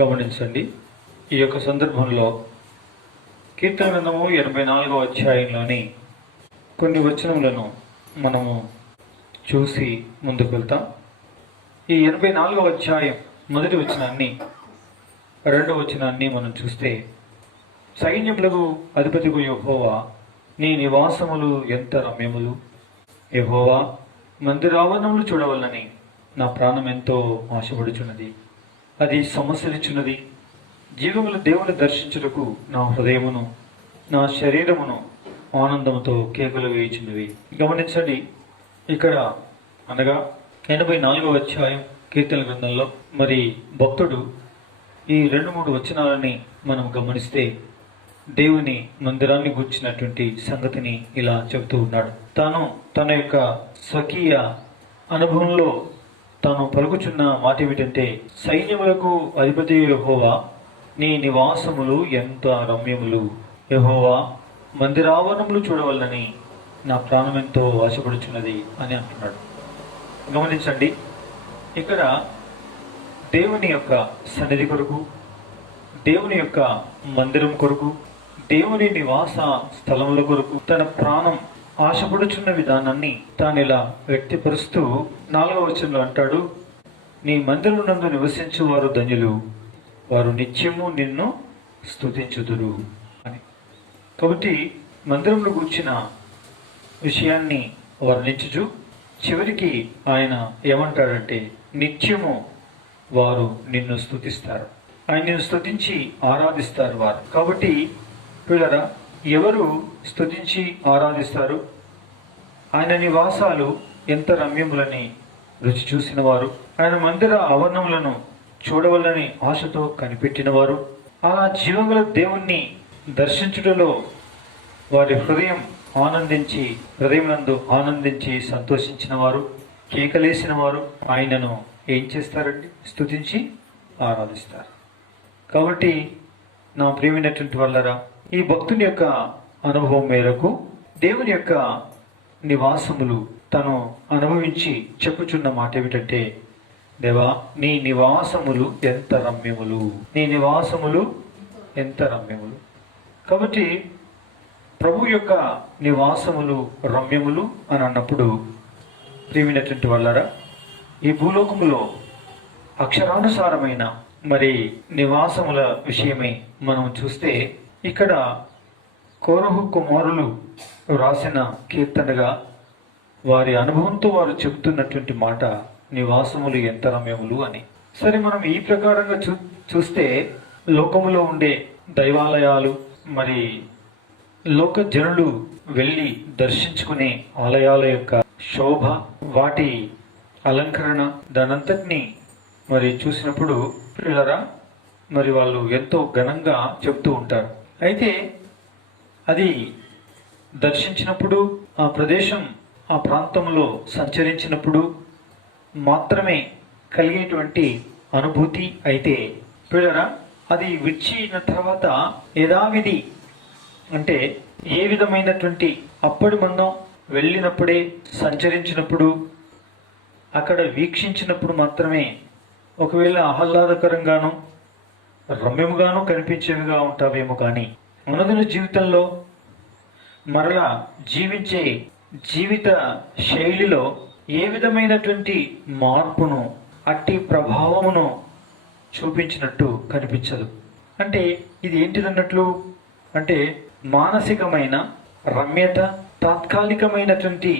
గమనించండి. ఈ యొక్క సందర్భంలో కీర్తన గ్రంథము 84వ అధ్యాయంలోని కొన్ని వచనములను మనము చూసి ముందుకు వెళ్తాం. ఈ 84వ అధ్యాయం మొదటి వచనాన్ని, రెండవ వచనాన్ని మనం చూస్తే, సైన్యములకు అధిపతికు యెహోవా, నీ నివాసములు ఎంత రమ్యములు. యెహోవా, మందిరావరణములు చూడవలనని నా ప్రాణం ఎంతో ఆశపడుచున్నది. అది సమస్యలిచ్చున్నది. జీవముల దేవుని దర్శించుటకు నా హృదయమును, నా శరీరమును ఆనందముతో కేకలు వేయుచున్నవి. గమనించండి, ఇక్కడ అనగా 84వ అధ్యాయం కీర్తన గ్రంథంలో మరి భక్తుడు ఈ 2-3 వచనాలని మనం గమనిస్తే దేవుని మందిరాన్ని గూర్చినటువంటి సంగతిని ఇలా చెబుతూ ఉన్నాడు. తాను తన యొక్క స్వకీయ అనుభవంలో తాను పలుకుచున్న మాట ఏమిటంటే, సైన్యములకు అధిపతి యెహోవా, నీ నివాసములు ఎంత రమ్యములు. యెహోవా, మందిరావరణములు చూడవలనని నా ప్రాణం ఎంతో ఆశపడుచున్నది అని అంటున్నాడు. గమనించండి, ఇక్కడ దేవుని యొక్క సన్నిధి కొరకు, దేవుని యొక్క మందిరం కొరకు, దేవుని నివాస స్థలముల కొరకు తన ప్రాణం ఆశపడుచున్న విధానాన్ని తాను ఇలా వ్యక్తపరుస్తూ 4వ వచనంలో అంటాడు, నీ మందిరమునందు నివసించు వారు ధన్యులు, వారు నిత్యము నిన్ను స్తుతించుదురు అని. కాబట్టి మందిరంలో కూర్చిన విషయాన్ని వర్ణించుచు చివరికి ఆయన ఏమంటాడంటే, నిత్యము వారు నిన్ను స్తుతిస్తారు, ఆయనను స్తుతించి ఆరాధిస్తారు వారు. కాబట్టి పిల్లరా, ఎవరు స్తుతించి ఆరాధిస్తారు? ఆయన నివాసాలు ఎంత రమ్యములని రుచి చూసిన వారు, ఆయన మందిర ఆవరణములను చూడవలని ఆశతో కనిపెట్టిన వారు, అలా జీవగల దేవుణ్ణి దర్శించుటలో వారి హృదయమందు ఆనందించి సంతోషించిన వారు, కేకలేసిన వారు ఆయనను ఏం చేస్తారండి? స్తుతించి ఆరాధిస్తారు. కాబట్టి నా ప్రియమైనటువంటి వాళ్ళరా, ఈ భక్తుని యొక్క అనుభవం మేరకు దేవుని యొక్క నివాసములు తను అనుభవించి చెప్పుచున్న మాట ఏమిటంటే, దేవా, నీ నివాసములు ఎంత రమ్యములు, నీ నివాసములు ఎంత రమ్యములు. కాబట్టి ప్రభు యొక్క నివాసములు రమ్యములు అని అన్నప్పుడు ప్రియమైనటువంటి వాళ్ళారా, ఈ భూలోకములో అక్షరానుసారమైన మరి నివాసముల విషయమై మనం చూస్తే, ఇక్కడ కోరహు కుమారులు రాసిన కీర్తనగా వారి అనుభవంతో వారు చెబుతున్నటువంటి మాట నివాసములు ఎంత రమ్యములు అని. సరే, మనం ఈ ప్రకారంగా చూస్తే లోకములో ఉండే దైవాలయాలు, మరి లోక జనులు వెళ్ళి దర్శించుకునే ఆలయాల యొక్క శోభ, వాటి అలంకరణ, దానంతటినీ మరి చూసినప్పుడు పిల్లరా, మరి వాళ్ళు ఎంతో ఘనంగా చెబుతూ ఉంటారు. అయితే అది దర్శించినప్పుడు, ఆ ప్రదేశం, ఆ ప్రాంతంలో సంచరించినప్పుడు మాత్రమే కలిగేటువంటి అనుభూతి. అయితే పిల్లరా, అది విడిచిన తర్వాత యథావిధి అంటే ఏ విధమైనటువంటి అప్పటి మనం వెళ్ళినప్పుడే, సంచరించినప్పుడు, అక్కడ వీక్షించినప్పుడు మాత్రమే ఒకవేళ ఆహ్లాదకరంగానూ రమ్యముగానూ కనిపించేవిగా ఉంటావేమో, కానీ అనుదిన జీవితంలో మరలా జీవించే జీవిత శైలిలో ఏ విధమైనటువంటి మార్పును, అట్టి ప్రభావమును చూపించినట్టు కనిపించదు. అంటే ఇది ఏంటిదన్నట్లు అంటే, మానసికమైన రమ్యత, తాత్కాలికమైనటువంటి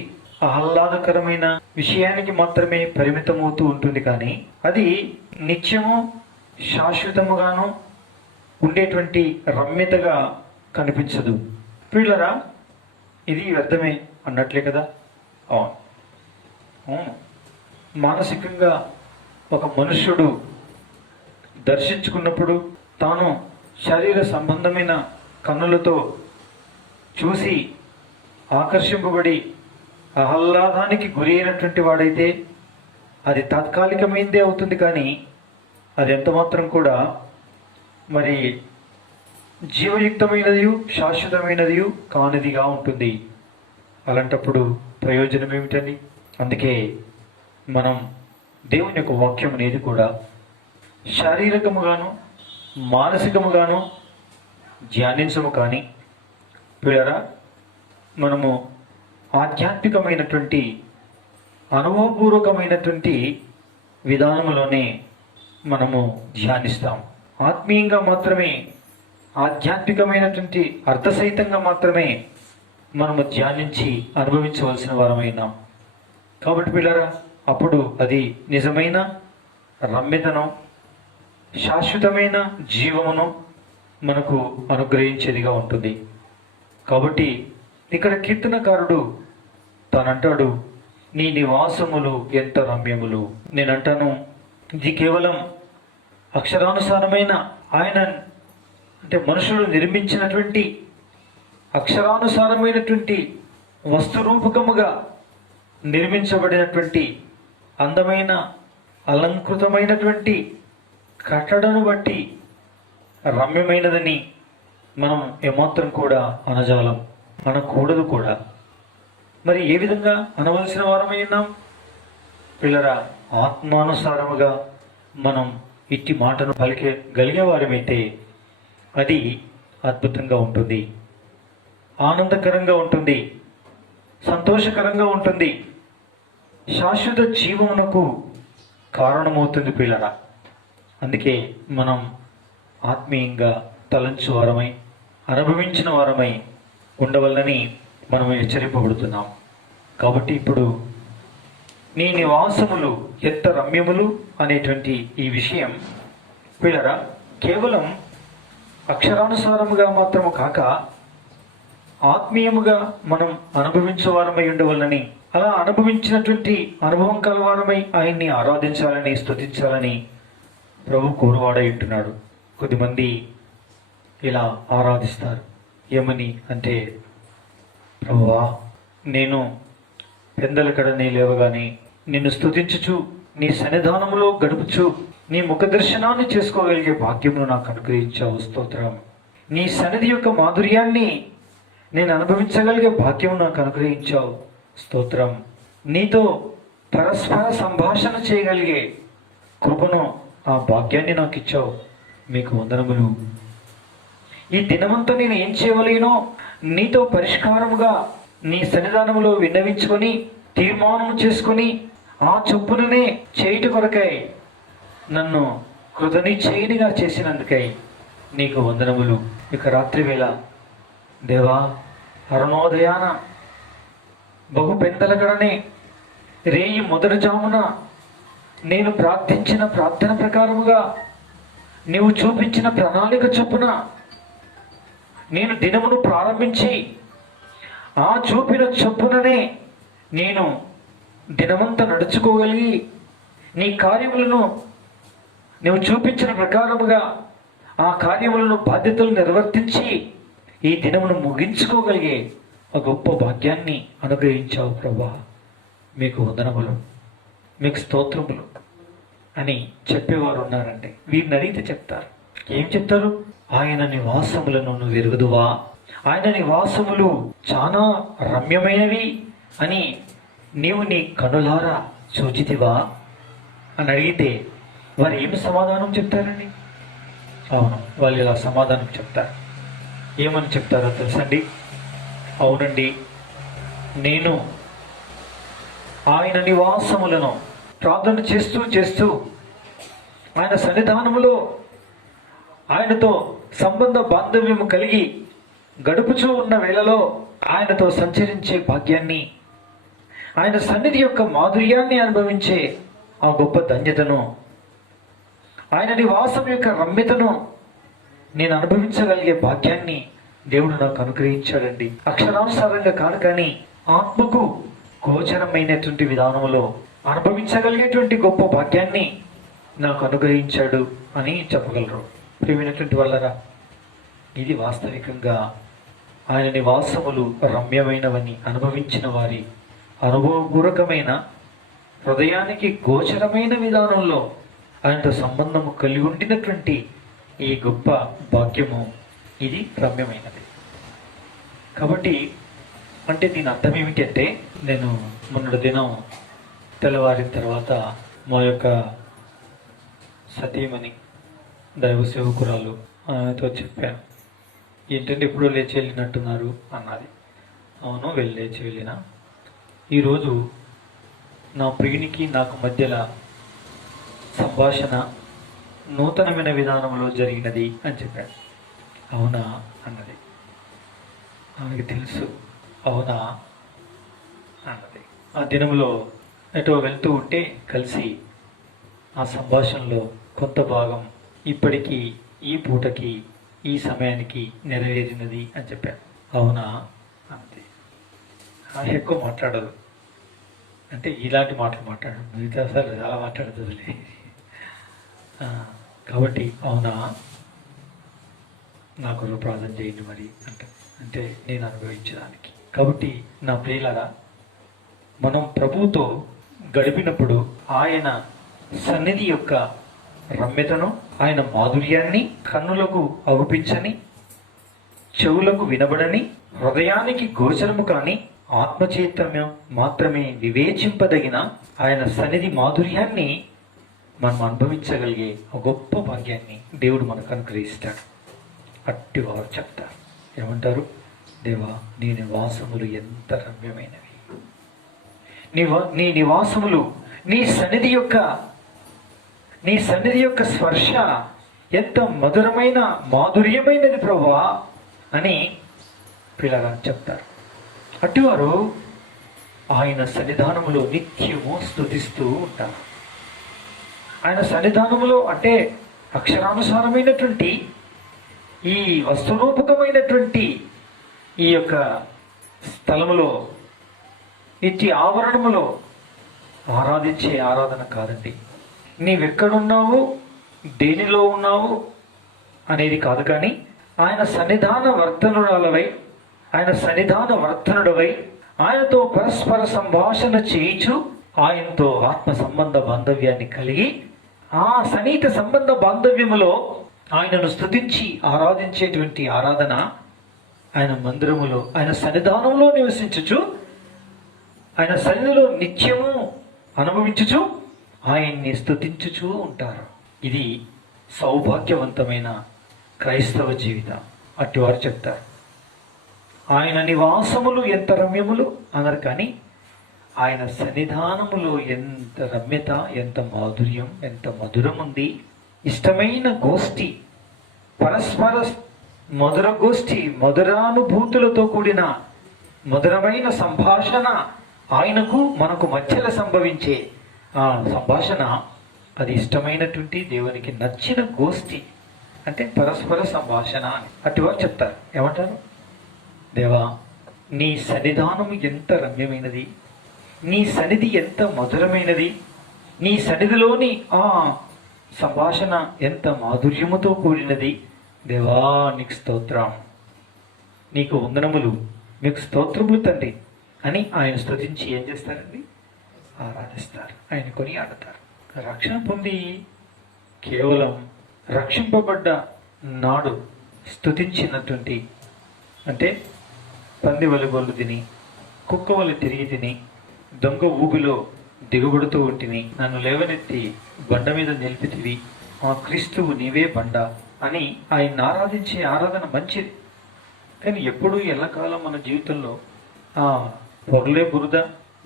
ఆహ్లాదకరమైన విషయానికి మాత్రమే పరిమితమవుతూ ఉంటుంది, కానీ అది నిత్యము శాశ్వతముగాను ఉండేటువంటి రమ్యతగా కనిపించదు. పిల్లరా, ఇది వ్యర్థమే అన్నట్లే కదా. అవును, మానసికంగా ఒక మనుష్యుడు దర్శించుకున్నప్పుడు తాను శరీర సంబంధమైన కన్నులతో చూసి ఆకర్షింపబడి ఆహ్లాదానికి గురి అయినటువంటి వాడైతే అది తాత్కాలికమైందే అవుతుంది, కానీ అది ఎంతమాత్రం కూడా మరి జీవయుక్తమైనది, శాశ్వతమైనది కానిదిగా ఉంటుంది. అలాంటప్పుడు ప్రయోజనం ఏమిటండి? అందుకే మనం దేవుని యొక్క వాక్యం అనేది కూడా శారీరకముగాను మానసికముగాను ధ్యానించము కానీ పిల్లరా, మనము ఆధ్యాత్మికమైనటువంటి అనుభవపూర్వకమైనటువంటి విధానంలోనే మనము ధ్యానిస్తాం. ఆత్మీయంగా మాత్రమే, ఆధ్యాత్మికమైనటువంటి అర్థసహితంగా మాత్రమే మనము ధ్యానించి అనుభవించవలసిన వారమైనాం. కాబట్టి పిల్లరా, అప్పుడు అది నిజమైన రమ్యతను, శాశ్వతమైన జీవమును మనకు అనుగ్రహించేదిగా ఉంటుంది. కాబట్టి ఇక్కడ కీర్తనకారుడు తానంటాడు, నీ నివాసములు ఎంత రమ్యములు. నేనంటాను, ఇది కేవలం అక్షరానుసారమైన ఆయన అంటే మనుషులు నిర్మించినటువంటి అక్షరానుసారమైనటువంటి వస్తురూపకముగా నిర్మించబడినటువంటి అందమైన అలంకృతమైనటువంటి కట్టడను బట్టి రమ్యమైనదని మనం ఏమాత్రం కూడా అనజాలం, అనకూడదు కూడా. మరి ఏ విధంగా అనవలసిన వారమై ఉన్నాం పిల్లరా? ఆత్మానుసారముగా మనం ఇట్టి మాటను పలికే వారమైతే అది అద్భుతంగా ఉంటుంది, ఆనందకరంగా ఉంటుంది, సంతోషకరంగా ఉంటుంది, శాశ్వత జీవమునకు కారణమవుతుంది పిల్లరా. అందుకే మనం ఆత్మీయంగా తలంచు వారమై, అనుభవించిన వారమై ఉండవల్లని మనం హెచ్చరింపబడుతున్నాం. కాబట్టి ఇప్పుడు నీ నివాసములు ఎంత రమ్యములు అనేటువంటి ఈ విషయం పిల్లరా కేవలం అక్షరానుసారముగా మాత్రము కాక ఆత్మీయముగా మనం అనుభవించేవారమై ఉండవలనని, అలా అనుభవించినటువంటి అనుభవం కలవారమై ఆయన్ని ఆరాధించాలని, స్తుతించాలని ప్రభు కోరువాడై ఉంటున్నాడు. కొద్దిమంది ఇలా ఆరాధిస్తారు. ఏమని అంటే, ప్రభువా, నేను పెందలకడని లేవగానే నిన్ను స్తుతించుచు నీ సన్నిధానములో గడుపుచు నీ ముఖ దర్శనాన్ని చేసుకోగలిగే భాగ్యమును నాకు అనుగ్రహించావు, స్తోత్రం. నీ సన్నిధి యొక్క మాధుర్యాన్ని నేను అనుభవించగలిగే భాగ్యము నాకు అనుగ్రహించావు, స్తోత్రం. నీతో పరస్పర సంభాషణ చేయగలిగే కృపను, ఆ భాగ్యాన్ని నాకు ఇచ్చావు, మీకు వందనములు. ఈ దినమంతా నేను ఏం చేయవలేనో నీతో పరిష్కారముగా నీ సన్నిధానములో విన్నవించుకొని తీర్మానం చేసుకొని ఆ చొప్పుననే చేయుట కొరకై నన్ను కృతనిశ్చయునిగా చేసినందుకై నీకు వందనములు. ఇక రాత్రి వేళ దేవా, అరుణోదయాన బహు పెందలగడనే రేయి మొదటి జామున నేను ప్రార్థించిన ప్రార్థన ప్రకారముగా నీవు చూపించిన ప్రణాళిక చొప్పున నేను దినమును ప్రారంభించి ఆ చూపిన చొప్పుననే నేను దినమంతా నడుచుకోగలిగి నీ కార్యములను నువ్వు చూపించిన ప్రకారముగా ఆ కార్యములను, బాధ్యతలు నిర్వర్తించి ఈ దినమును ముగించుకోగలిగే ఒక గొప్ప భాగ్యాన్ని అనుగ్రహించావు ప్రభా, మీకు వందనములు, మీకు స్తోత్రములు అని చెప్పేవారు ఉన్నారంటే వీరిని అడిగితే చెప్తారు. ఏం చెప్తారు? ఆయన నివాసములను నువ్వు ఎరుగుదువా, ఆయన నివాసములు చాలా రమ్యమైనవి అని నీవు నీ కనులారా చూచితివా అని అడిగితే వారు ఏమి సమాధానం చెప్తారండి? అవును, వాళ్ళు ఇలా సమాధానం చెప్తారు. ఏమని చెప్తారో తెలుసండి? అవునండి, నేను ఆయన నివాసములను ప్రార్థన చేస్తూ చేస్తూ ఆయన సన్నిధానములో ఆయనతో సంబంధ బాంధవ్యము కలిగి గడుపుచూ ఉన్న వేళలో ఆయనతో సంచరించే భాగ్యాన్ని, ఆయన సన్నిధి యొక్క మాధుర్యాన్ని అనుభవించే ఆ గొప్ప ధన్యతను, ఆయన నివాసం యొక్క రమ్యతను నేను అనుభవించగలిగే భాగ్యాన్ని దేవుడు నాకు అనుగ్రహించాడండి. అక్షరానుసారంగా కాదు కానీ ఆత్మకు గోచరమైనటువంటి విధానంలో అనుభవించగలిగేటువంటి గొప్ప భాగ్యాన్ని నాకు అనుగ్రహించాడు అని చెప్పగలరు. ప్రియమైనటువంటి వాళ్ళరా, ఇది వాస్తవికంగా ఆయన నివాసములు రమ్యమైనవని అనుభవించిన వారి అనుభవపూర్వకమైన, హృదయానికి గోచరమైన విధానంలో ఆయనతో సంబంధము కలిగి ఉండినటువంటి ఈ గొప్ప భాగ్యము, ఇది రమ్యమైనది. కాబట్టి అంటే దీని అర్థం ఏమిటంటే, నేను మొన్నటి దినం తెల్లవారిన తర్వాత మా యొక్క సతీమణి దైవ సేవకురాలు ఆమెతో చెప్పాను. ఏంటంటే ఎప్పుడో లేచి వెళ్ళినట్టున్నారు అన్నది. అవును, లేచి వెళ్ళిన. ఈరోజు నా ప్రియునికి నాకు మధ్యలో సంభాషణ నూతనమైన విధానంలో జరిగినది అని చెప్పాను. అవునా అన్నది. ఆమెకి తెలుసు. అవునా అన్నది. ఆ దినంలో ఎటో వెళ్తూ ఉంటే కలిసి ఆ సంభాషణలో కొంత భాగం ఇప్పటికీ ఈ పూటకి ఈ సమయానికి నెరవేరినది అని చెప్పాను. అవునా అంతే. ఎక్కువ మాట్లాడదు, అంటే ఇలాంటి మాటలు మాట్లాడదు, మిగతా సార్ చాలా మాట్లాడుతుందిలే. కాబట్టి అవునా, నాకు ప్రార్థన చేయండి మరి అంటే నేను అనుభవించడానికి. కాబట్టి నా ప్రియులారా, మనం ప్రభువుతో గడిపినప్పుడు ఆయన సన్నిధి యొక్క రమ్యతను, ఆయన మాధుర్యాన్ని కన్నులకు అగుపించని, చెవులకు వినబడని, హృదయానికి గోచరము కాని ఆత్మచైతన్యం మాత్రమే వివేచింపదగిన ఆయన సన్నిధి మాధుర్యాన్ని మనం అనుభవించగలిగే ఒక గొప్ప భాగ్యాన్ని దేవుడు మనకు అనుగ్రహిస్తాడు. అట్టి వారు చెప్తారు, ఏమంటారు? దేవా, నీ నివాసములు ఎంత రమ్యమైనవి, నీ నివాసములు, నీ సన్నిధి యొక్క స్పర్శ ఎంత మధురమైన మాధుర్యమైనది ప్రభువా అని పిల్లగా చెప్తారు. అటువారు ఆయన సన్నిధానములో నిత్యము స్తుతిస్తూ ఉంటారు. ఆయన సన్నిధానములో అంటే అక్షరానుసారమైనటువంటి ఈ వస్తురూపకమైనటువంటి ఈ యొక్క స్థలములో, ఇట్టి ఆవరణములో ఆరాధించే ఆరాధన కాదండి. నీవెక్కడున్నావు, దేనిలో ఉన్నావు అనేది కాదు, కానీ ఆయన సన్నిధాన వర్తనుడవై ఆయనతో పరస్పర సంభాషణ చేయించు, ఆయనతో ఆత్మ సంబంధ బాంధవ్యాన్ని కలిగి ఆ సన్నిహిత సంబంధ బాంధవ్యములో ఆయనను స్తుతించి ఆరాధించేటువంటి ఆరాధన ఆయన మందిరములో, ఆయన సన్నిధానంలో నివసించుచు, ఆయన సన్నిధిలో నిత్యము అనుభవించుచు ఆయన్ని స్తుతించుచూ ఉంటారు. ఇది సౌభాగ్యవంతమైన క్రైస్తవ జీవితం. అట్టివారు చెప్తారు, ఆయన నివాసములు ఎంత రమ్యములు అన్నారు, కానీ ఆయన సన్నిధానములో ఎంత రమ్యత, ఎంత మాధుర్యం, ఎంత మధురం ఉంది. ఇష్టమైన గోష్ఠి, పరస్పర మధుర గోష్ఠి, మధురానుభూతులతో కూడిన మధురమైన సంభాషణ, ఆయనకు మనకు మధ్యలో సంభవించే ఆ సంభాషణ, అది ఇష్టమైనటువంటి దేవునికి నచ్చిన గోష్ఠి అంటే పరస్పర సంభాషణ అని అటువారు చెప్తారు. ఏమంటారు? దేవా, నీ సన్నిధానం ఎంత రమ్యమైనది, నీ సన్నిధి ఎంత మధురమైనది, నీ సన్నిధిలోని ఆ సంభాషణ ఎంత మాధుర్యముతో కూడినది. దేవా, నీకు స్తోత్రం, నీకు వందనములు, మీకు స్తోత్రములు తండ్రి అని ఆయన స్తుతించి ఏం చేస్తారండి? ఆరాధిస్తారు, ఆయన కొనియాడతారు. రక్షణ పొంది కేవలం రక్షింపబడ్డ నాడు స్తుతించినటువంటి, అంటే పంది వలి గొల్లు తిని, కుక్క వలి తిరిగి తిని, దొంగ ఊబిలో దిగుబడుతూ ఉంటిని, నన్ను లేవనెత్తి బండ మీద నిలిపితివి, ఆ క్రీస్తువు నీవే బండ అని ఆయన ఆరాధించే ఆరాధన మంచిది. కానీ ఎప్పుడు ఎల్లకాలం మన జీవితంలో పొరలే బురద,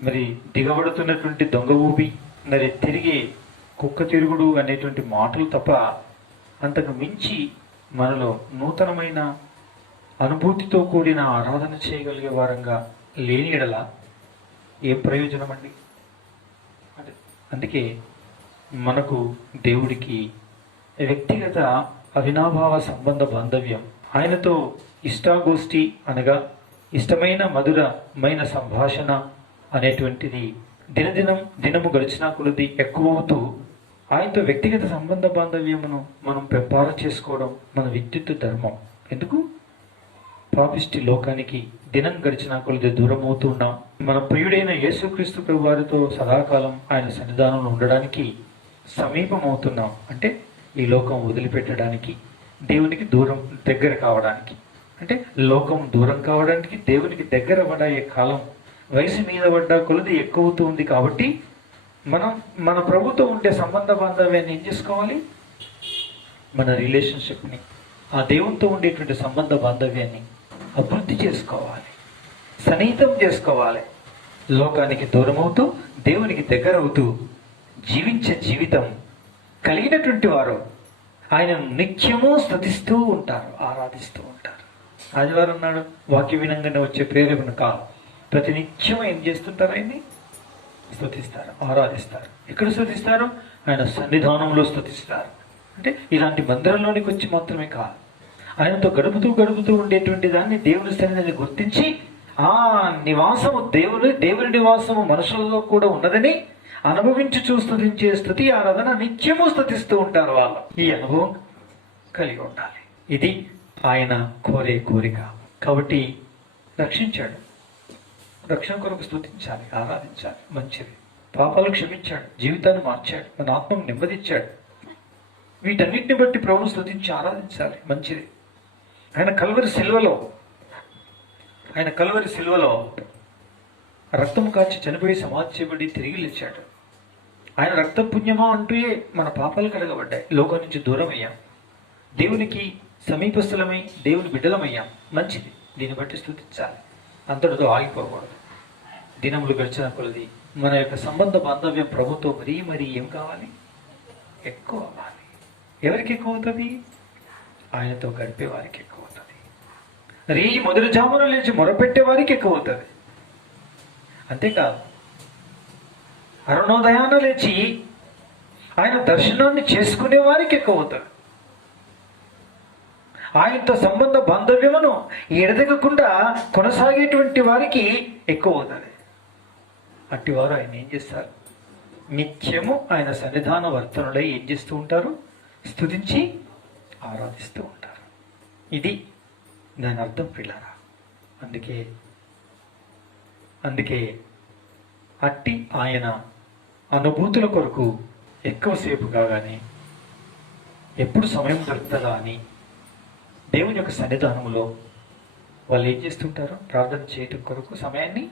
మరి దిగబడుతున్నటువంటి దొంగ ఊబి, మరి తిరిగి కుక్క తిరుగుడు అనేటువంటి మాటలు తప్ప అంతకు మించి మనలో నూతనమైన అనుభూతితో కూడిన ఆరాధన చేయగలిగే వారంగా లేని ఎడల ఏం ప్రయోజనం అండి? అందుకే మనకు దేవుడికి వ్యక్తిగత అవినాభావ సంబంధ బాంధవ్యం, ఆయనతో ఇష్టాగోష్ఠి అనగా ఇష్టమైన మధురమైన సంభాషణ అనేటువంటిది దినము గడిచిన కొలది ఎక్కువవుతూ ఆయనతో వ్యక్తిగత సంబంధ బాంధవ్యమును మనం పెంపార చేసుకోవడం మన విద్యుత్ ధర్మం. ఎందుకు? పాపిష్టి లోకానికి దినం గడిచిన కొలది దూరం అవుతున్నాం. మన ప్రియుడైన యేసుక్రీస్తు ప్రభు వారితో సదాకాలం ఆయన సన్నిధానంలో ఉండడానికి సమీపం అవుతున్నాం. అంటే ఈ లోకం వదిలిపెట్టడానికి, దేవునికి దగ్గర కావడానికి, అంటే లోకం దూరం కావడానికి, దేవునికి దగ్గర పడే కాలం వయసు మీద పడ్డ కొలది ఎక్కువవుతూ ఉంది. కాబట్టి మనం మన ప్రభుతో ఉండే సంబంధ బాంధవ్యాన్ని ఏం చేసుకోవాలి? మన రిలేషన్షిప్ని, ఆ దేవునితో ఉండేటువంటి సంబంధ బాంధవ్యాన్ని అభివృద్ధి చేసుకోవాలి, సన్నిహితం చేసుకోవాలి. లోకానికి దూరం అవుతూ దేవునికి దగ్గర అవుతూ జీవించే జీవితం కలిగినటువంటి వారు ఆయనను నిత్యము స్తుతిస్తూ ఉంటారు, ఆరాధిస్తూ ఉంటారు. ఆదివారం నాడు వాక్య వినంగానే వచ్చే ప్రేరేపణ కాదు, ప్రతి నిత్యం ఏం చేస్తుంటారు? ఆయన్ని స్తుతిస్తారు, ఆరాధిస్తారు. ఎక్కడ స్తుతిస్తారు? ఆయన సన్నిధానంలో స్తుతిస్తారు. అంటే ఇలాంటి మందిరంలోనికి వచ్చి మాత్రమే కాదు, ఆయనతో గడుపుతూ ఉండేటువంటి దాన్ని దేవుని సన్నిధిని గుర్తించి ఆ నివాసము దేవుని నివాసము మనుషులలో కూడా ఉన్నదని అనుభవించి స్తుతించే స్తుతి ఆరాధన నిత్యము స్తుతిస్తూ ఉంటారు వాళ్ళు. ఈ అనుభవం కలిగి ఉండాలి. ఇది ఆయన కోరే కోరిక. కాబట్టి రక్షించాడు, రక్షణ కొరకు స్తుతించాలి, ఆరాధించాలి, మంచిది. పాపాలు క్షమించాడు, జీవితాన్ని మార్చాడు, మన ఆత్మను నెమ్మదించాడు. వీటన్నిటిని బట్టి ప్రభువును స్తుతించి ఆరాధించాలి, మంచిది. ఆయన కల్వరి సిలువలో రక్తం కాచి చనిపోయి సమాధి చేయబడి తిరిగి లేచాడు. ఆయన రక్త పుణ్యమా అంటూ మన పాపాలు కడగబడ్డాయి, లోకం నుంచి దూరం అయ్యాం, దేవునికి సమీపస్థులమై దేవుని బిడ్డలమయ్యాం, మంచిది. దీన్ని బట్టి స్తుతించాలి, అంతటితో ఆగిపోకూడదు. దినములు గడిచిన కొలది మన యొక్క సంబంధ బాంధవ్యం ప్రభుతో మరీ ఏం కావాలి? ఎక్కువ అవ్వాలి. ఎవరికి ఎక్కువ అవుతుంది? ఆయనతో గడిపే వారికి ఎక్కువ అవుతుంది. రేయి మొదటి జామున లేచి మొరపెట్టే వారికి ఎక్కువ అవుతుంది. అంతేకాదు, అరుణోదయాన లేచి ఆయన దర్శనాన్ని చేసుకునే వారికి ఎక్కువ అవుతుంది. ఆయనతో సంబంధ బాంధవ్యమును ఎడదెగకుండా కొనసాగేటువంటి వారికి ఎక్కువ అవుతుంది. అట్టివారు ఆయన ఏం చేస్తారు? నిత్యము ఆయన సన్నిధాన వర్తనులై ఏం చేస్తూ ఉంటారు? స్తుతించి ఆరాధిస్తూ ఉంటారు. ఇది దాని అర్థం పిల్లరా. అందుకే అట్టి ఆయన అనుభూతుల కొరకు ఎక్కువసేపు కాగానే ఎప్పుడు సమయం దొరుకుతుందా అని దేవుని యొక్క సన్నిధానంలో వాళ్ళు ఏం చేస్తుంటారు? ప్రార్థన చేయటం కొరకు సమయాన్ని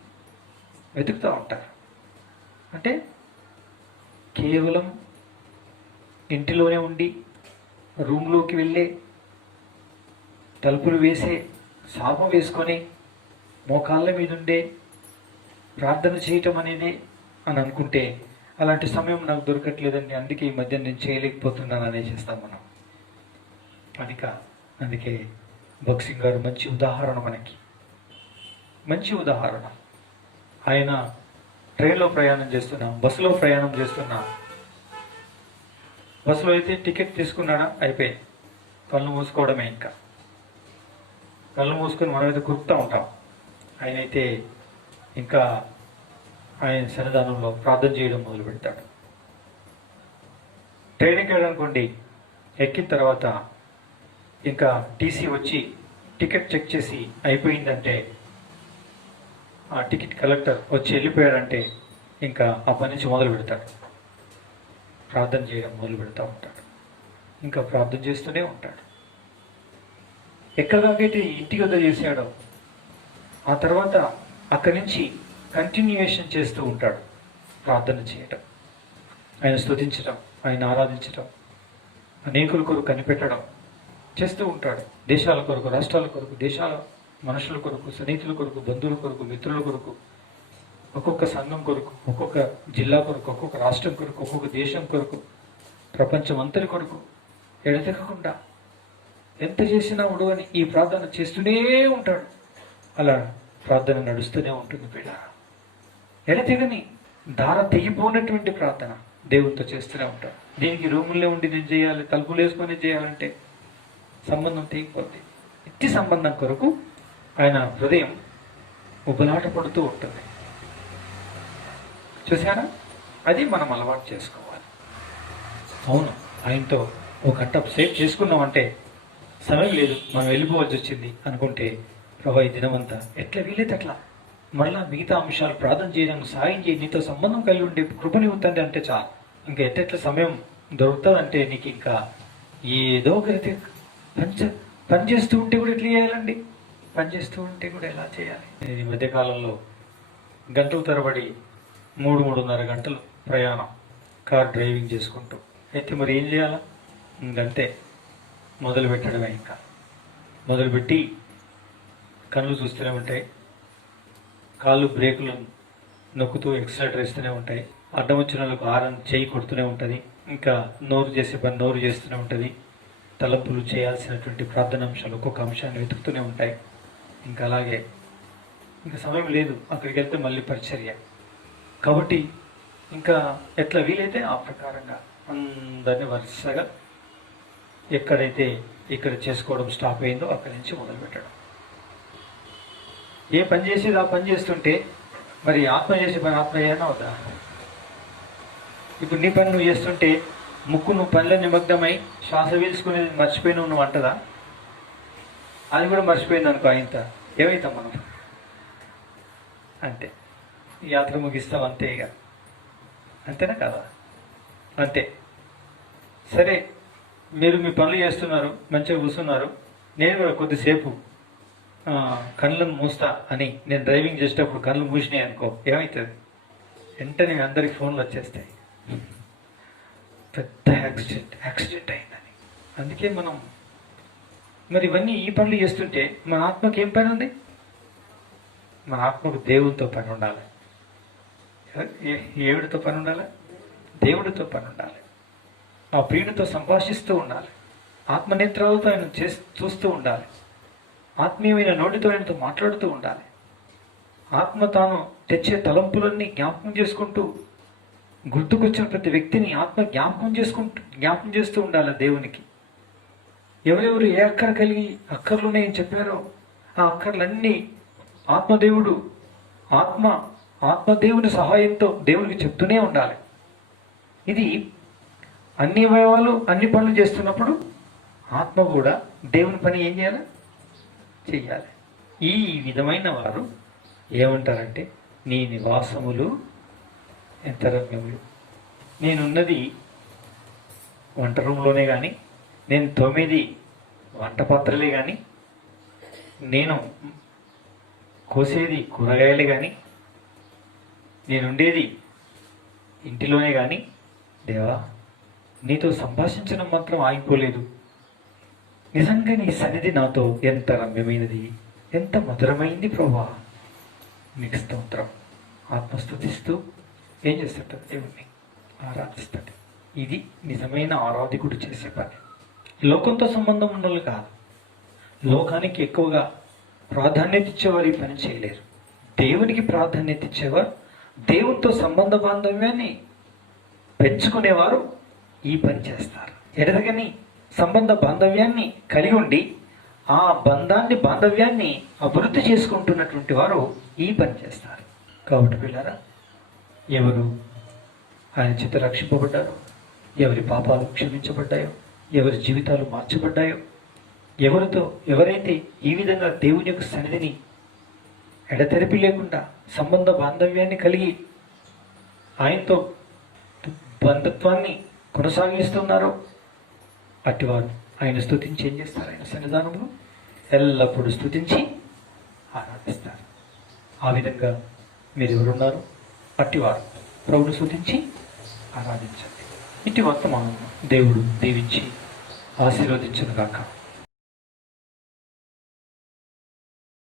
వెతుకుతూ ఉంటారు. అంటే కేవలం ఇంటిలోనే ఉండి రూమ్లోకి వెళ్ళే తలుపులు వేసే శాపం వేసుకొని మోకాళ్ళ మీద ఉండే ప్రార్థన చేయటం అనేది అని అనుకుంటే అలాంటి సమయం నాకు దొరకట్లేదండి, అందుకే ఈ మధ్య నేను చేయలేకపోతున్నాను అనేసిస్తాం మనం. అది కాదు. అందుకే భక్సింగ్ గారు మంచి ఉదాహరణ, మనకి మంచి ఉదాహరణ. ఆయన ట్రైన్లో ప్రయాణం చేస్తున్నా, బస్సులో ప్రయాణం చేస్తున్నా, బస్సులో అయితే టికెట్ తీసుకున్నాడా అయిపోయింది, కళ్ళు మూసుకోవడమే. ఇంకా కళ్ళు మూసుకొని మనమైతే కురుకుతూ ఉంటాం. ఆయన అయితే ఇంకా ఆయన సన్నిధానంలో ప్రార్థన చేయడం మొదలు పెడతాడు. ట్రైన్కి వెళ్ళనుకోండి, ఎక్కిన తర్వాత ఇంకా టీసీ వచ్చి టికెట్ చెక్ చేసి అయిపోయిందంటే, ఆ టికెట్ కలెక్టర్ వచ్చి వెళ్ళిపోయాడంటే ఇంకా ఆ పని నుంచి మొదలు పెడతాడు, ప్రార్థన చేయడం మొదలు పెడతా ఉంటాడు. ఇంకా ప్రార్థన చేస్తూనే ఉంటాడు. ఎక్కడికైతే ఇంటికి వద్ద చేశాడో ఆ తర్వాత అక్కడి నుంచి కంటిన్యూయేషన్ చేస్తూ ఉంటాడు, ప్రార్థన చేయటం, ఆయన స్తుతించడం, ఆయన ఆరాధించడం, అనేకుల కొరకు కనిపెట్టడం చేస్తూ ఉంటాడు. దేశాల కొరకు, రాష్ట్రాల కొరకు, దేశాల మనుషుల కొరకు, స్నేహితుల కొరకు, బంధువుల కొరకు, మిత్రుల కొరకు, ఒక్కొక్క సంఘం కొరకు, ఒక్కొక్క జిల్లా కొరకు, ఒక్కొక్క రాష్ట్రం కొరకు, ఒక్కొక్క దేశం కొరకు, ప్రపంచం అంతటి కొరకు ఎడతెగకుండా ఎంత చేసినా ఉడవని ఈ ప్రార్థన చేస్తూనే ఉంటాడు. అలా ప్రార్థన నడుస్తూనే ఉంటుంది పిల్ల. ఎడతెగని దార తెగిపోయినటువంటి ప్రార్థన దేవునితో చేస్తూనే ఉంటాడు. దీనికి రూముల్లో ఉండి నేను చేయాలి, తలుపులు వేసుకొని చేయాలంటే సంబంధం తెగిపోద్ది. ఇట్టి సంబంధం కొరకు ఆయన హృదయం ఉబలాట పడుతూ ఉంటుంది. చూసారా? అది మనం అలవాటు చేసుకోవాలి. అవును, ఆయనతో ఒక గంట సేవ్ చేసుకున్నామంటే సమయం లేదు, మనం వెళ్ళిపోవాల్సి వచ్చింది అనుకుంటే, ప్రభా ఈ దినమంతా ఎట్లా వీలైతే అట్లా మళ్ళా మిగతా అంశాలు ప్రార్థన చేయడానికి సాయం చేయి, నీతో సంబంధం కలిగి ఉండే కృపని అవుతుంది అంటే చాలు. ఇంకా ఎట్లా సమయం దొరుకుతుంది నీకు ఇంకా ఏదో ఒకరికి పని చేస్తూ ఉంటే కూడా ఎట్లా చేయాలండి? పని చేస్తూ ఉంటే కూడా ఎలా చేయాలి? ఈ మధ్యకాలంలో గంటల తరబడి 3-3.5 గంటలు ప్రయాణం కార్ డ్రైవింగ్ చేసుకుంటూ అయితే మరి ఏం చేయాలా? ఇంకంతే, మొదలు పెట్టడమే. ఇంకా మొదలుపెట్టి కళ్ళు చూస్తూనే ఉంటాయి, కాళ్ళు బ్రేకులు నొక్కుతూ ఎక్సలేటర్ ఇస్తూనే ఉంటాయి, అడ్డం వచ్చిన వాళ్ళకు హారన్ చేయి కొడుతూనే ఉంటుంది, ఇంకా నోరు చేసే పని నోరు చేస్తూనే ఉంటుంది, తలంపులు చేయాల్సినటువంటి ప్రార్థన అంశాలు ఒక్కొక్క అంశాన్ని వెతుకుతూనే ఉంటాయి. ఇంకా అలాగే ఇంకా సమయం లేదు, అక్కడికి వెళ్తే మళ్ళీ పరిచర్య. కాబట్టి ఇంకా ఎట్లా వీలైతే ఆ ప్రకారంగా అందరినీ వరుసగా ఎక్కడైతే ఇక్కడ చేసుకోవడం స్టాప్ అయిందో అక్కడి నుంచి మొదలు పెట్టడం. ఏ పని చేసేది ఆ పని చేస్తుంటే మరి ఆత్మ చేసే పని ఆత్మ చేయనా అవుతా? ఇప్పుడు నీ పని నువ్వు చేస్తుంటే ముక్కు నువ్వు పనిలో నిమగ్నమై శ్వాస పీల్చుకునేది మర్చిపోయినావు నువ్వు అంటదా? అది కూడా మర్చిపోయింది అనుకో, ఇంత ఏమవుతాం మనం? అంతే, ఈ యాత్ర ముగిస్తాం అంతే. ఇక అంతేనా కదా? అంతే. సరే, మీరు మీ పనులు చేస్తున్నారు, మంచిగా కూర్చున్నారు, నేను కూడా కొద్దిసేపు కళ్ళను మూస్తా అని నేను డ్రైవింగ్ చేసేటప్పుడు కళ్ళు మూసినాయి అనుకో, ఏమవుతుంది? వెంటనే అందరికి ఫోన్లు వచ్చేస్తాయి, పెద్ద యాక్సిడెంట్ అయిందని. అందుకే మనం మరి ఇవన్నీ ఈ పనులు చేస్తుంటే మన ఆత్మకి ఏం పని ఉంది? మన ఆత్మకు దేవుడితో పని ఉండాలి. ఏవిడితో పని ఉండాలి? దేవుడితో పని ఉండాలి. ఆ ప్రియుడితో సంభాషిస్తూ ఉండాలి. ఆత్మనేత్రాలతో ఆయన చూస్తూ ఉండాలి. ఆత్మీయమైన నోటితో ఆయనతో మాట్లాడుతూ ఉండాలి. ఆత్మ తాను తెచ్చే తలంపులన్నీ జ్ఞాపకం చేసుకుంటూ, గుర్తుకొచ్చిన ప్రతి వ్యక్తిని ఆత్మ జ్ఞాపకం చేస్తూ ఉండాలి దేవునికి. ఎవరెవరు ఏ అక్కర కలిగి అక్కర్లున్నాయని చెప్పారో ఆ అక్కర్లన్నీ ఆత్మదేవుని సహాయంతో దేవునికి చెప్తూనే ఉండాలి. ఇది అన్ని అవయవాలు అన్ని పనులు చేస్తున్నప్పుడు ఆత్మ కూడా దేవుని పని ఏం చేయాలి? చెయ్యాలి. ఈ విధమైన వారు ఏమంటారంటే, నీ నివాసములు ఎంత రమ్యములు. నేనున్నది వంట రూమ్లోనే కానీ, నేను 9 వంట పాత్రలే కానీ, నేను కోసేది కూరగాయలే కానీ, నేనుండేది ఇంటిలోనే కానీ, దేవా నీతో సంభాషించడం మాత్రం ఆగిపోలేదు. నిజంగా నీ సన్నిధి నాతో ఎంత రమ్యమైనది, ఎంత మధురమైంది ప్రభా, నీకు స్తోత్రం. ఆత్మస్తుతిస్తూ ఏం చేస్తుంటారు? దేవుణ్ణి ఆరాధిస్తాడు. ఇది నిజమైన ఆరాధికుడు చేసే పని. లోకంతో సంబంధం ఉన్నోళ్ళు కాదు, లోకానికి ఎక్కువగా ప్రాధాన్యత ఇచ్చేవారు ఈ పని చేయలేరు. దేవునికి ప్రాధాన్యత ఇచ్చేవారు, దేవునితో సంబంధ బాంధవ్యాన్ని పెంచుకునేవారు ఈ పని చేస్తారు. ఎడతగని సంబంధ బాంధవ్యాన్ని కలిగి ఉండి ఆ బాంధవ్యాన్ని అభివృద్ధి చేసుకుంటున్నటువంటి వారు ఈ పని చేస్తారు. కాబట్టి పిల్లరా, ఎవరు ఆయన చేత రక్షింపబడ్డారో, ఎవరి పాపాలు క్షమించబడ్డాయో, ఎవరి జీవితాలు మార్చబడ్డాయో, ఎవరైతే ఈ విధంగా దేవుని యొక్క సన్నిధిని ఎడతెరిపి లేకుండా సంబంధ బాంధవ్యాన్ని కలిగి ఆయనతో బంధుత్వాన్ని కొనసాగిస్తున్నారో, అటువారు ఆయన స్తుతించి ఏం చేస్తారు? ఆయన సన్నిధానంలో ఎల్లప్పుడూ స్తుతించి ఆరాధిస్తారు. ఆ విధంగా మీరు ఎవరున్నారు? అట్టివారు ప్రభువును స్తుతించి ఆరాధించండి. ఇటు వర్తమానం దేవుడు దీవించి ఆశీర్వదించును గాక.